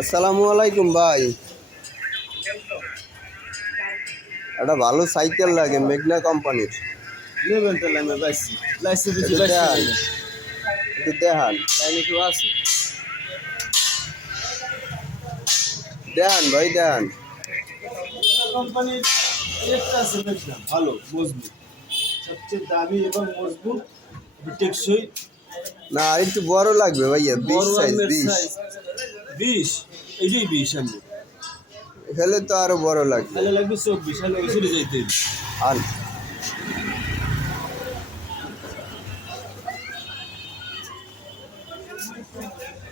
আসসালামু আলাইকুম ভাই। একটা ভালো সাইকেল লাগে মেঘনা কোম্পানির। নেবেন তাহলে আমি বাইসি লাইসে বেশি একটু বাইসি দেখান, একটু দেখান লাইনে কেউ আছে দেখান ভাই দেখান। কোম্পানির একটা আছে দেখলাম ভালো মজবুত, সবচেয়ে দামি এবং মজবুত, টেকসই। না একটু বড় লাগবে ভাইয়া, 20 বড় সাইজ, আমের 20 সাইজ 20, এই যে 20 আমি হলে তো আরো বড় লাগবে। তাহলে লাগবে 24, হলে ওই ছুটে যাইতে হবে। আর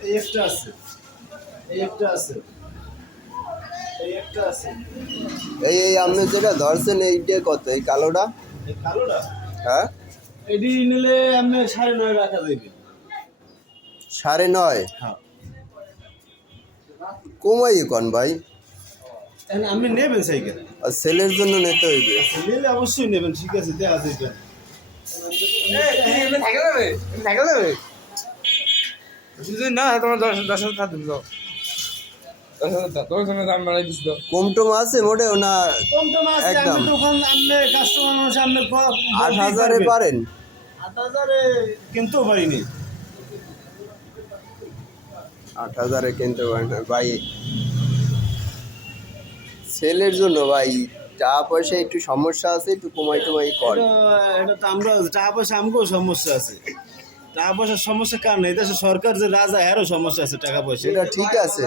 এই একটা আছে, এই একটা আছে, এই একটা আছে। এই আপনি যেটা ধরছেন এইটা কত, এই কালোটা? এই কালোটা হ্যাঁ এডি নিলে আমি 9.5 রাখা যাবে। 9.5 হ্যাঁ, কমাই কোন ভাই, এখন আপনি নেবেন সাইকেল, আর সেলের জন্য নিতে হইবে। নিলে অবশ্যই নেবেন, ঠিক আছে দেখা যাবে। না তোমার 10,000 খাত দিন দাও, 10,000 দাও, তোর জন্য দাম বাড়াই দিস তো। কম টম আছে মোটেও না? কম টম আছে, একদম। আমি তখন আপনি কাস্টমার মানুষ আপনি 8,000-এ পারেন? 8,000-এ কিনতেও পারিনি। 8,000-এ কিনতে পারেন না ভাই, সেলের জন্য ভাই। টাকা পয়সা একটু সমস্যা আছে, একটু কমাই টমাই কর। এটা তো আমরা টাকা পয়সা আমাকেও সমস্যা আছে, টাকা পয়সার সমস্যা কার নেই, দেশে সরকার যে রাজা এরও সমস্যা আছে টাকা পয়সা। এটা ঠিক আছে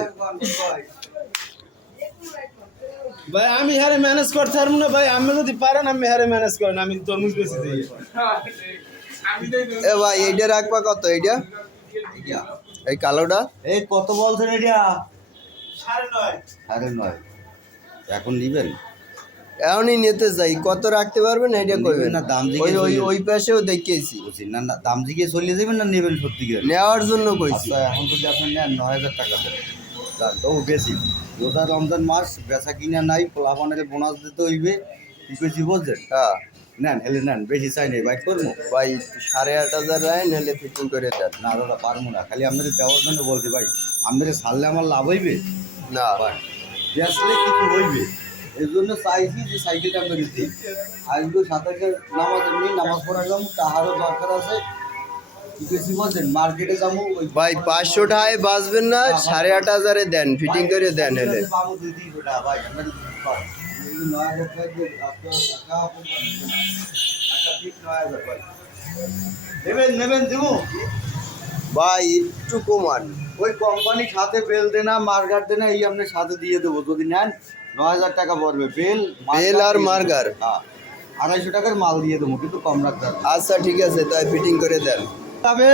ভাই আমি হারে ম্যানেজ করতে পারবো না ভাই, আপনি যদি পারেন আমি হারে ম্যানেজ করেন, আমি তরমুজ বেশি দিই। এ ভাই এইটা রাখবা কত? এইটা এই কালোটা এই কত বলছেন এটা? 9.5। 9.5 এখন নিবেন? এখনই নিতে চাই, কত রাখতে পারবেন এইটা কইবেন। না, দাম ওই জিজ্ঞেস ওই করলেন। ওই পাশেও দেখিয়েছি, বলছি না না, দাম জিজ্ঞেস চলিয়ে যাবেন না নেবেন সত্যি করে? নেওয়ার জন্য কইছি। আচ্ছা এখন যদি আপনি নেন 9,000 টাকা দেবেন, তার তো বেশি। রোজা রমজান মাস, বেচা কিনা নাই, পোলাপানের বোনাস দিতে হইবে, কি বেশি বলছেন? হ্যাঁ নেন হেলে নেন, বেশি চাই নেই, বাইক করবো ভাই 8,500 রায় নাহলে ফিটিং করে দেন। না দাদা পারবো না, খালি আপনাদের দেওয়ার জন্য বলছি ভাই, আপনাদের ছাড়লে আমার লাভ হইবে না ভাই, বেচলে কিছু হইবে, এই জন্য চাইছি যে সাইকেলটা আমরা দিতে। আজকে 27 নামাজ এমনি নামাজ পড়ালাম, তাহারও দরকার আছে, কি বেশি বলছেন? মার্কেটে যাবো ওই ভাই 500 টাকায় বাঁচবেন না, 8,500-এ দেন, ফিটিং করে দেন হলে। পাবো 2-3 টাকা ভাই, আমরা যদি পাই। এই 9,000 টাকা দিয়ে আপনার টাকা আপনার টাকা ঠিক 9,000 ভাই। নেবেন দেবো? ভাই একটু কমান। ওই কোম্পানির সাথে বেল দেনা মার্গার দেনা এই আপনার সাথে দিয়ে দেবো, যদি নেন 9,000 টাকা পড়বে বেল বেল আর মার্গার। হ্যাঁ 250 টাকার মাল দিয়ে দেবো, কিন্তু কম রাখতে হবে। আচ্ছা ঠিক আছে, তাই ফিটিং করে দেন। আবে